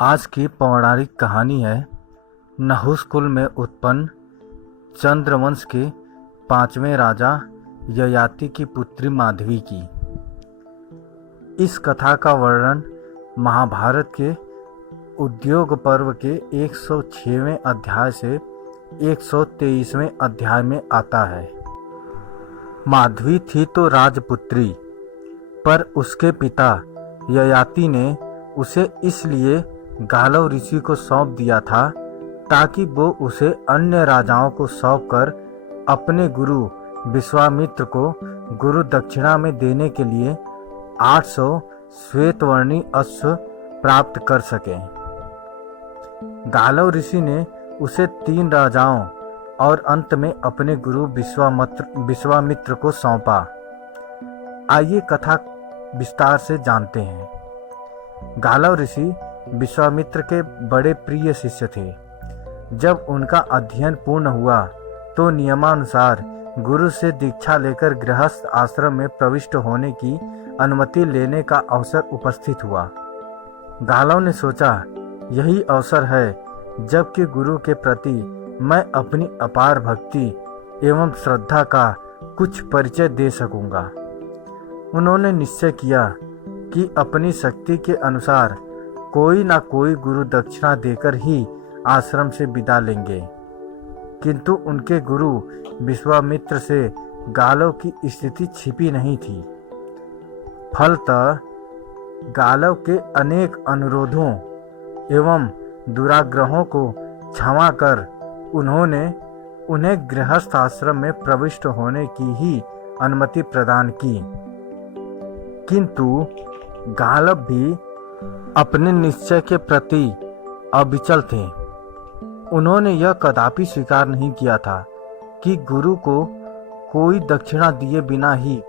आज की पौराणिक कहानी है नहुस कुल में उत्पन्न चंद्रवंश के 5वें राजा ययाति की पुत्री माधवी की। इस कथा का वर्णन महाभारत के उद्योग पर्व के 106वें अध्याय से 123वें अध्याय में आता है। माधवी थी तो राजपुत्री, पर उसके पिता ययाति ने उसे इसलिए गालव ऋषि को सौंप दिया था ताकि वो उसे अन्य राजाओं को सौंपकर अपने गुरु विश्वामित्र को गुरु दक्षिणा में देने के लिए 800 श्वेतवर्णी अश्व प्राप्त कर सके। गालव ऋषि ने उसे 3 राजाओं और अंत में अपने गुरु विश्वामित्र को सौंपा। आइए कथा विस्तार से जानते हैं। गालव ऋषि विश्वामित्र के बड़े प्रिय शिष्य थे। जब उनका अध्ययन पूर्ण हुआ तो नियमानुसार गुरु से दीक्षा लेकर गृहस्थ आश्रम में प्रविष्ट होने की अनुमति लेने का अवसर उपस्थित हुआ। गालव ने सोचा, यही अवसर है जबकि गुरु के प्रति मैं अपनी अपार भक्ति एवं श्रद्धा का कुछ परिचय दे सकूंगा। उन्होंने निश्चय किया कि अपनी शक्ति के अनुसार कोई ना कोई गुरु दक्षिणा देकर ही आश्रम से विदा लेंगे। किंतु उनके गुरु विश्वामित्र से गालव की स्थिति छिपी नहीं थी। फलतः गालव के अनेक अनुरोधों एवं दुराग्रहों को क्षमा कर उन्होंने उन्हें गृहस्थ आश्रम में प्रविष्ट होने की ही अनुमति प्रदान की। किंतु गालव भी अपने निश्चय के प्रति अविचल थे। उन्होंने यह कदापि स्वीकार नहीं किया था कि गुरु को कोई दक्षिणा दिए बिना ही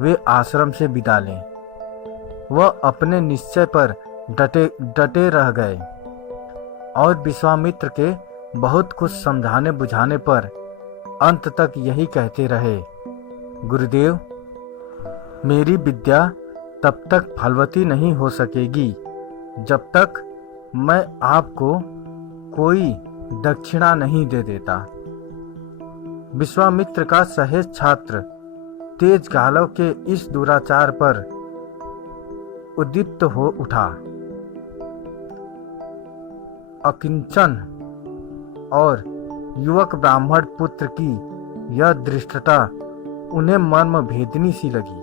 वे आश्रम से विदा लें। वह अपने निश्चय पर डटे रह गए और विश्वामित्र के बहुत कुछ समझाने बुझाने पर अंत तक यही कहते रहे, गुरुदेव, मेरी विद्या तब तक फलवती नहीं हो सकेगी जब तक मैं आपको कोई दक्षिणा नहीं दे देता। विश्वामित्र का सहेज छात्र तेज गालव के इस दुराचार पर उद्दीप्त हो उठा। अकिंचन और युवक ब्राह्मण पुत्र की यह दृष्टता उन्हें मर्म भेदनी सी लगी,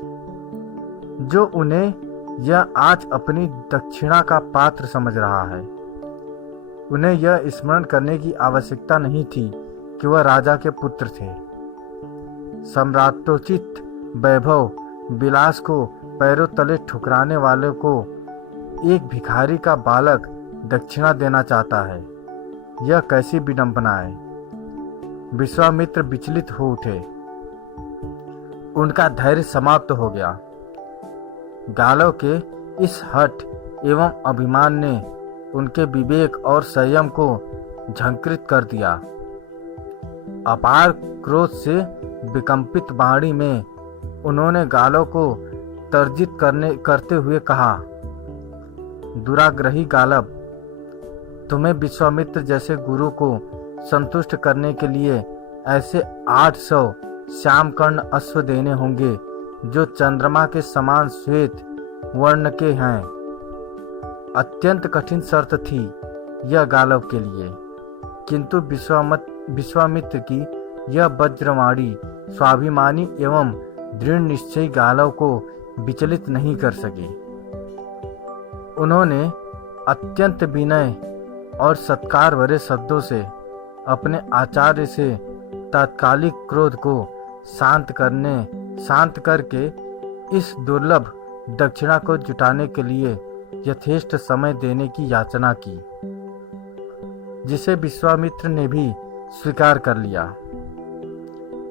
जो उन्हें यह आज अपनी दक्षिणा का पात्र समझ रहा है। उन्हें यह स्मरण करने की आवश्यकता नहीं थी कि वह राजा के पुत्र थे। सम्राटोचित वैभव विलास को पैरों तले ठुकराने वाले को एक भिखारी का बालक दक्षिणा देना चाहता है, यह कैसी विडंबना है। विश्वामित्र विचलित हो उठे। उनका धैर्य समाप्त हो गया। गालव के इस हठ एवं अभिमान ने उनके विवेक और संयम को झंकृत कर दिया। अपार क्रोध से विकंपित वाणी में उन्होंने गालव को तर्जित करते हुए कहा, दुराग्रही गालव, तुम्हें विश्वामित्र जैसे गुरु को संतुष्ट करने के लिए ऐसे 800 श्यामकर्ण अश्व देने होंगे जो चंद्रमा के समान श्वेत वर्ण के हैं। अत्यंत कठिन शर्त थी यह गालव के लिए, किंतु विश्वामित्र की यह वज्रवाणी स्वाभिमानी एवं दृढ़ निश्चयी गालव को विचलित नहीं कर सकी। उन्होंने अत्यंत विनय और सत्कार भरे शब्दों से अपने आचार्य से तात्कालिक क्रोध को शांत करके इस दुर्लभ दक्षिणा को जुटाने के लिए यथेष्ट समय देने की याचना की, जिसे विश्वामित्र ने भी स्वीकार कर लिया।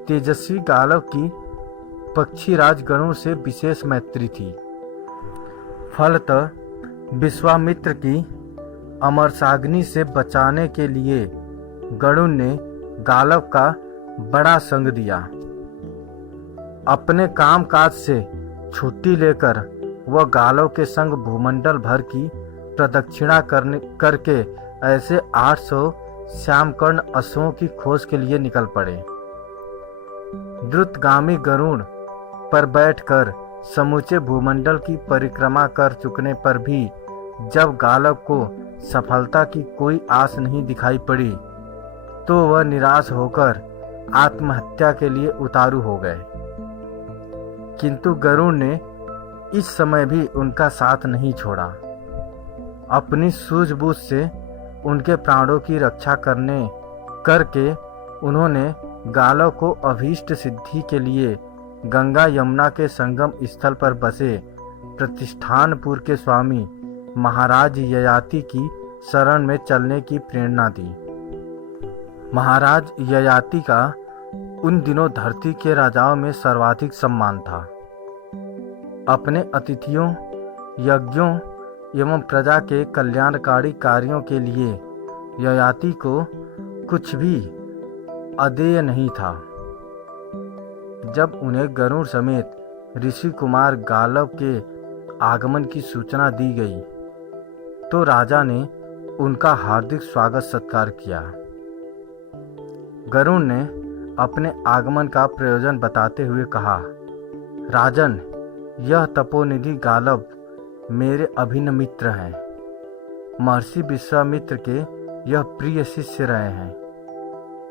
तेजस्वी गालव की पक्षी राजगणों से विशेष मैत्री थी। फलतः विश्वामित्र की अमरसाग्नि से बचाने के लिए गरुड़ ने गालव का बड़ा संग दिया। अपने काम काज से छुट्टी लेकर वह गालव के संग भूमंडल भर की प्रदक्षिणा करके ऐसे 800 श्यामकर्ण अश्वों की खोज के लिए निकल पड़े। द्रुतगामी गरुड़ पर बैठकर समूचे भूमंडल की परिक्रमा कर चुकने पर भी जब गालब को सफलता की कोई आस नहीं दिखाई पड़ी तो वह निराश होकर आत्महत्या के लिए उतारू हो गए। किंतु गरुड़ ने इस समय भी उनका साथ नहीं छोड़ा। अपनी सूझबूझ से उनके प्राणों की रक्षा करके उन्होंने गालव को अभीष्ट सिद्धि के लिए गंगा यमुना के संगम स्थल पर बसे प्रतिष्ठानपुर के स्वामी महाराज ययाति की शरण में चलने की प्रेरणा दी। महाराज ययाति का उन दिनों धरती के राजाओं में सर्वाधिक सम्मान था। अपने अतिथियों, यज्ञों एवं प्रजा के कल्याणकारी कार्यों के लिए ययाति को कुछ भी अदेय नहीं था। जब उन्हें गरुड़ समेत ऋषि कुमार गालव के आगमन की सूचना दी गई तो राजा ने उनका हार्दिक स्वागत सत्कार किया। गरुड़ ने अपने आगमन का प्रयोजन बताते हुए कहा, राजन, यह तपोनिधि गालव मेरे अभिन्न मित्र हैं। महर्षि विश्वामित्र के यह प्रिय शिष्य रहे हैं,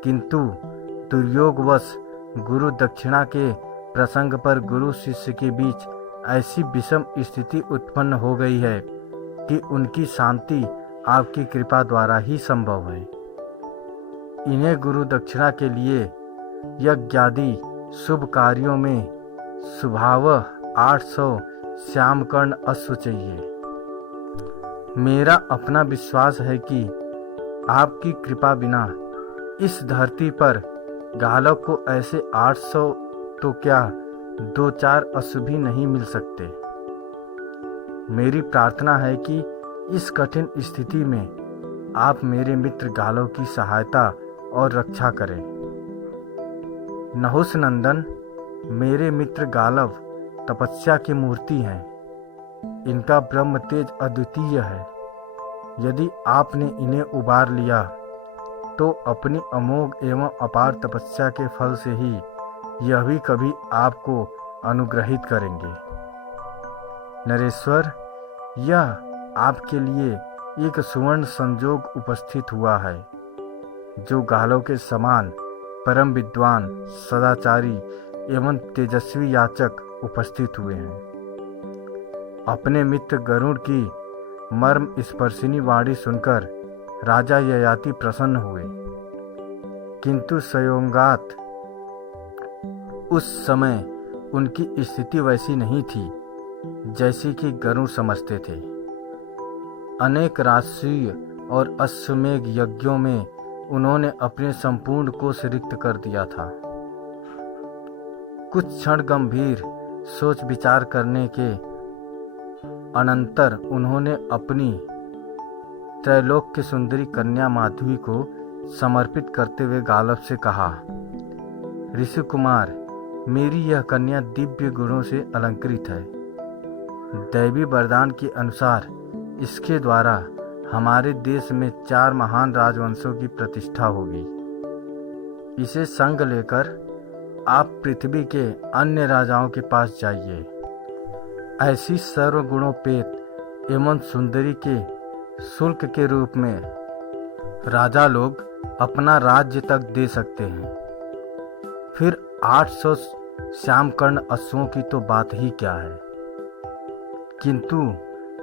किंतु दुर्योगवश गुरु दक्षिणा के प्रसंग पर गुरु शिष्य के बीच ऐसी विषम स्थिति उत्पन्न हो गई है कि उनकी शांति आपकी कृपा द्वारा ही संभव है। इन्हें गुरु दक्षिणा के लिए यज्ञादि शुभ कार्यों में स्वभावः 800 श्यामकर्ण अश्व चाहिए। मेरा अपना विश्वास है कि आपकी कृपा बिना इस धरती पर गालव को ऐसे 800 तो क्या 2-4 अश्व भी नहीं मिल सकते। मेरी प्रार्थना है कि इस कठिन स्थिति में आप मेरे मित्र गालव की सहायता और रक्षा करें। नहुस नंदन, मेरे मित्र गालव तपस्या की मूर्ति हैं। इनका ब्रह्म तेज अद्वितीय है। यदि आपने इन्हें उबार लिया तो अपनी अमोघ एवं अपार तपस्या के फल से ही यह भी कभी आपको अनुग्रहित करेंगे। नरेश्वर, यह आपके लिए एक सुवर्ण संजोग उपस्थित हुआ है, जो गालव के समान परम विद्वान, सदाचारी एवं तेजस्वी याचक उपस्थित हुए हैं। अपने मित्र गरुड़ की मर्म स्पर्शिनी वाणी सुनकर राजा ययाति प्रसन्न हुए, किंतु संयोगात उस समय उनकी स्थिति वैसी नहीं थी जैसी कि गरुड़ समझते थे। अनेक राजसूय और अश्वमेघ यज्ञों में उन्होंने अपने संपूर्ण कोष रिक्त कर दिया था। कुछ क्षण गंभीर सोच विचार करने के अनंतर उन्होंने अपनी त्रैलोक्य सुंदरी कन्या माधवी को समर्पित करते हुए गालव से कहा, ऋषि कुमार, मेरी यह कन्या दिव्य गुणों से अलंकृत है। दैवी वरदान के अनुसार इसके द्वारा हमारे देश में 4 महान राजवंशों की प्रतिष्ठा होगी। इसे संग लेकर आप पृथ्वी के अन्य राजाओं के पास जाइए। ऐसी सर्वगुणोपेत एवं सुंदरी के शुल्क के रूप में राजा लोग अपना राज्य तक दे सकते हैं। फिर 800 श्यामकर्ण अश्वों की तो बात ही क्या है। किंतु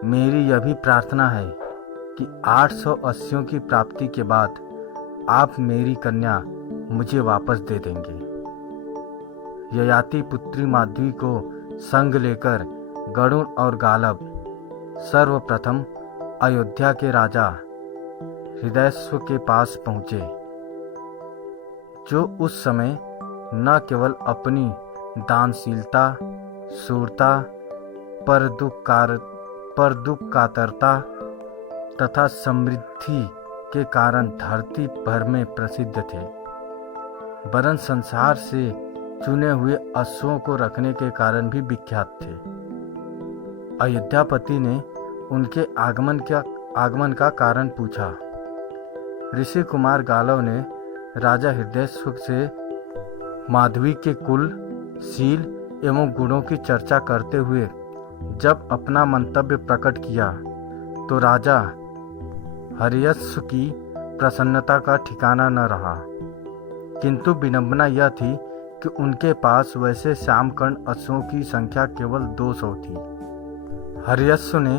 मेरी यह भी प्रार्थना है कि 800 अश्वों की प्राप्ति के बाद आप मेरी कन्या मुझे वापस दे देंगे। ययाति पुत्री माधवी को संग लेकर गरुड़ और गालव सर्वप्रथम अयोध्या के राजा हृदयस्व के पास पहुँचे, जो उस समय न केवल अपनी दानशीलता, शूरता, पर दुख कातरता तथा समृद्धि के कारण धरती भर में प्रसिद्ध थे, वरन संसार से चुने हुए अश्वों को रखने के कारण भी विख्यात थे। अयोध्यापति ने उनके आगमन का कारण पूछा। ऋषि कुमार गालव ने राजा हृदयेश्वर से माधवी के कुल, शील एवं गुणों की चर्चा करते हुए जब अपना मंतव्य प्रकट किया तो राजा हर्यश्व की प्रसन्नता का ठिकाना न रहा। किंतु विडंबना यह थी कि उनके पास वैसे श्यामकर्ण अश्वों की संख्या केवल 200 थी। हर्यश्व ने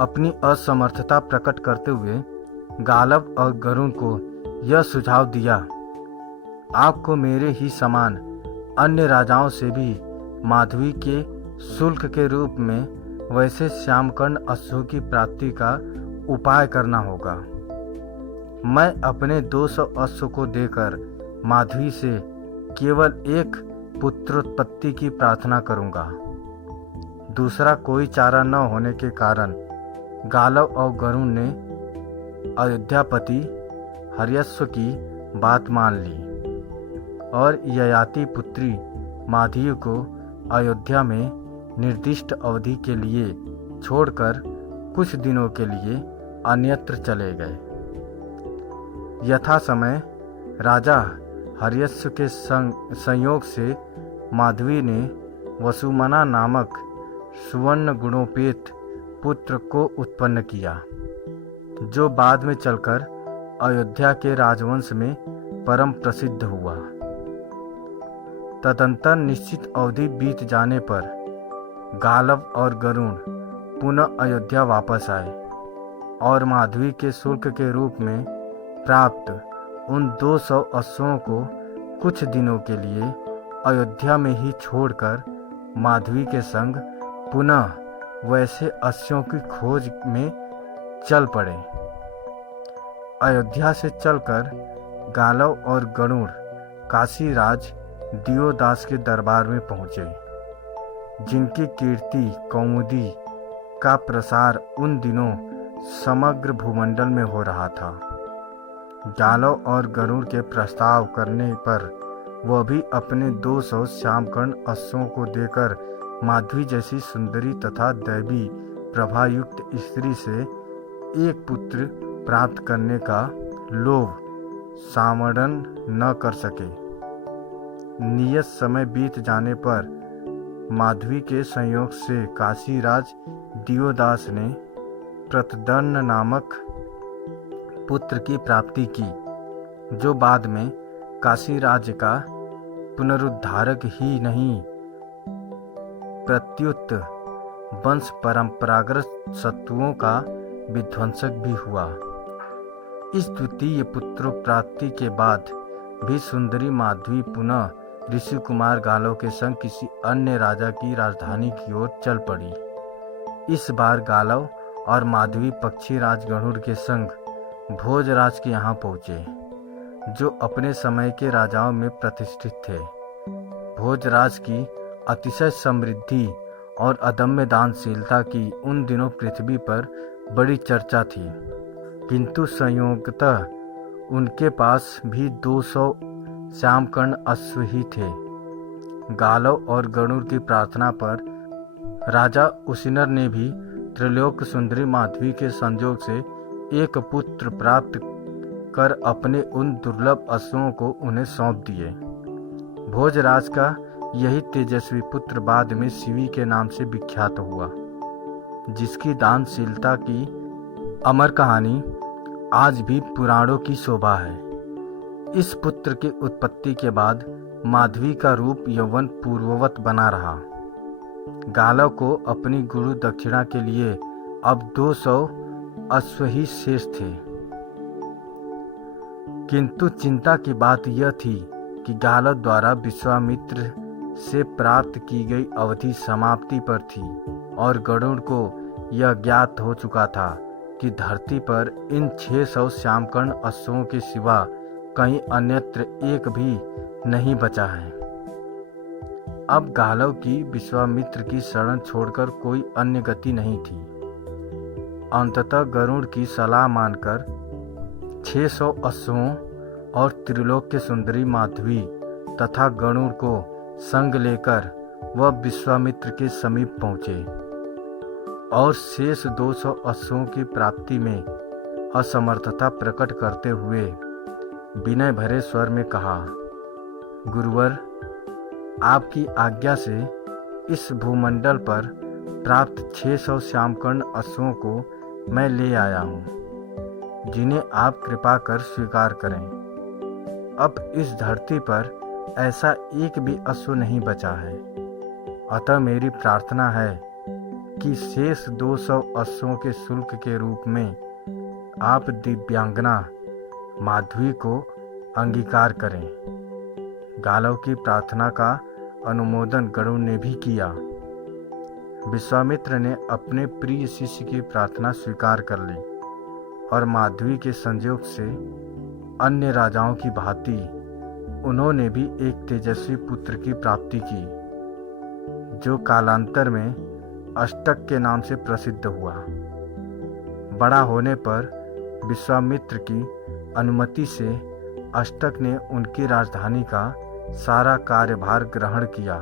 अपनी असमर्थता प्रकट करते हुए गालव और गरुण को यह सुझाव दिया, आपको मेरे ही समान अन्य राजाओं से भी माधवी के शुल्क के रूप में वैसे श्यामकर्ण अश्वों की प्राप्ति का उपाय करना होगा। मैं अपने 200 अश्व को देकर माधवी से केवल एक पुत्रोत्पत्ति की प्रार्थना करूंगा। दूसरा कोई चारा न होने के कारण गालव और गरुण ने अयोध्यापति हर्यश्व की बात मान ली और ययाति पुत्री माधवी को अयोध्या में निर्दिष्ट अवधि के लिए छोड़कर कुछ दिनों के लिए अन्यत्र चले गए। यथा समय राजा हर्यश्व के संयोग से माधवी ने वसुमना नामक सुवर्ण गुणोपेत पुत्र को उत्पन्न किया, जो बाद में चलकर अयोध्या के राजवंश में परम प्रसिद्ध हुआ। तदंतर निश्चित अवधि बीत जाने पर गालव और गरुण पुनः अयोध्या वापस आए और माधवी के शुल्क के रूप में प्राप्त उन 200 अश्वों को कुछ दिनों के लिए अयोध्या में ही छोड़कर माधवी के संग पुनः वैसे अश्वों की खोज में चल पड़े। अयोध्या से चलकर गालव और गरुड़ काशीराज दियोदास के दरबार में पहुँचे, जिनकी कीर्ति कौमुदी का प्रसार उन दिनों समग्र भूमंडल में हो रहा था। गालव और गरुड़ के प्रस्ताव करने पर वह भी अपने 200 श्यामकर्ण अश्वों को देकर माधवी जैसी सुंदरी तथा दैवी प्रभायुक्त स्त्री से एक पुत्र प्राप्त करने का लोभ सामरण न कर सके। नियत समय बीत जाने पर माधवी के संयोग से काशीराज दियोदास ने प्रतदन्न नामक पुत्र की प्राप्ति की, जो बाद में काशी राज्य का पुनरुद्धारक ही नहीं प्रत्युत वंश परंपरागत शत्रुओं का विध्वंसक भी हुआ। इस द्वितीय पुत्र प्राप्ति के बाद भी सुंदरी माधवी पुनः ऋषि कुमार गालव के संग किसी अन्य राजा की राजधानी की ओर चल पड़ी। इस बार गालव और माधवी पक्षीराज गरुड़ के संग भोजराज के यहाँ पहुँचे, जो अपने समय के राजाओं में प्रतिष्ठित थे। भोजराज की अतिशय समृद्धि और अदम्य दानशीलता की उन दिनों पृथ्वी पर बड़ी चर्चा थी, किंतु संयोगतः उनके पास भी 200 श्यामकर्ण अश्व ही थे। गालव और गरुड़ की प्रार्थना पर राजा उसिनर ने भी त्रिलोक सुंदरी माधवी के संयोग से एक पुत्र प्राप्त कर अपने उन दुर्लभ अश्वों को उन्हें सौंप दिए। भोजराज का यही तेजस्वी पुत्र बाद में शिवी के नाम से विख्यात हुआ, जिसकी दानशीलता की अमर कहानी आज भी पुराणों की शोभा है। इस पुत्र की उत्पत्ति के बाद माधवी का रूप यौवन पूर्ववत बना रहा। गालव को अपनी गुरु दक्षिणा के लिए अब 200 अश्व ही शेष थे, किंतु चिंता की बात यह थी कि गालव द्वारा विश्वामित्र से प्राप्त की गई अवधि समाप्ति पर थी और गरुड़ को यह ज्ञात हो चुका था कि धरती पर इन 600 श्यामकर्ण अश्वों के सिवा कहीं अन्यत्र एक भी नहीं बचा है। अब गालव की विश्वामित्र की शरण छोड़कर कोई अन्य गति नहीं थी। अंततः गरुड़ की सलाह मानकर 600 अश्वों और त्रिलोक के सुंदरी माधवी तथा गरुड़ को संग लेकर वह विश्वामित्र के समीप पहुँचे और शेष 200 अश्वों की प्राप्ति में असमर्थता प्रकट करते हुए विनय भरे स्वर में कहा, गुरुवर, आपकी आज्ञा से इस भूमंडल पर प्राप्त 600 श्यामकर्ण अश्वों को मैं ले आया हूँ, जिन्हें आप कृपा कर स्वीकार करें। अब इस धरती पर ऐसा एक भी अश्व नहीं बचा है। अतः मेरी प्रार्थना है कि शेष 200 अश्वों के शुल्क के रूप में आप दिव्यांगना माधवी को अंगीकार करें। गालव की प्रार्थना का अनुमोदन गरुड़ ने भी किया। विश्वामित्र ने अपने प्रिय शिष्य की प्रार्थना स्वीकार कर ली और माधवी के संयोग से अन्य राजाओं की भांति उन्होंने भी एक तेजस्वी पुत्र की प्राप्ति की, जो कालांतर में अष्टक के नाम से प्रसिद्ध हुआ। बड़ा होने पर विश्वामित्र की अनुमति से अष्टक ने उनकी राजधानी का सारा कार्यभार ग्रहण किया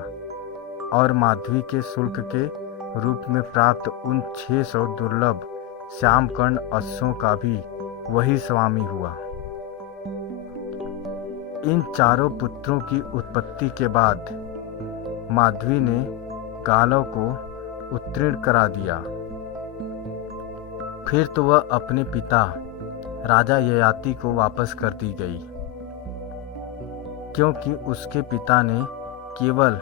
और माधवी के शुल्क के रूप में प्राप्त उन 600 दुर्लभ श्यामकर्ण अश्वों का भी वही स्वामी हुआ। इन चारों पुत्रों की उत्पत्ति के बाद माधवी ने गालव को उत्तीर्ण करा दिया। फिर तो वह अपने पिता राजा ययाति को वापस कर दी गई, क्योंकि उसके पिता ने केवल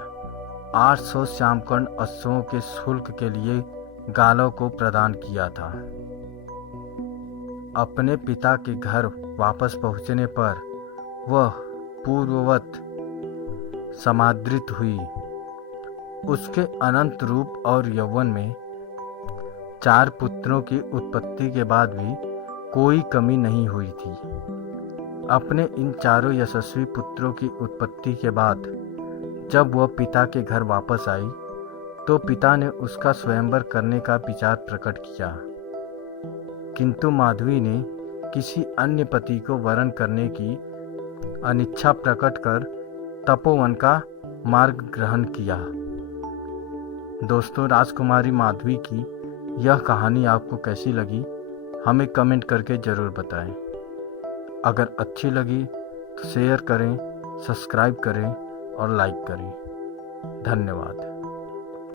800 श्यामकर्ण अश्वों के शुल्क के लिए गालव को प्रदान किया था। अपने पिता के घर वापस पहुंचने पर वह पूर्ववत समादृत हुई। उसके अनंत रूप और यौवन में 4 पुत्रों की उत्पत्ति के बाद भी कोई कमी नहीं हुई थी। अपने इन चारों यशस्वी पुत्रों की उत्पत्ति के बाद जब वह पिता के घर वापस आई तो पिता ने उसका स्वयंवर करने का विचार प्रकट किया, किंतु माधवी ने किसी अन्य पति को वरण करने की अनिच्छा प्रकट कर तपोवन का मार्ग ग्रहण किया। दोस्तों, राजकुमारी माधवी की यह कहानी आपको कैसी लगी हमें कमेंट करके ज़रूर बताएं। अगर अच्छी लगी तो शेयर करें, सब्सक्राइब करें और लाइक करें। धन्यवाद।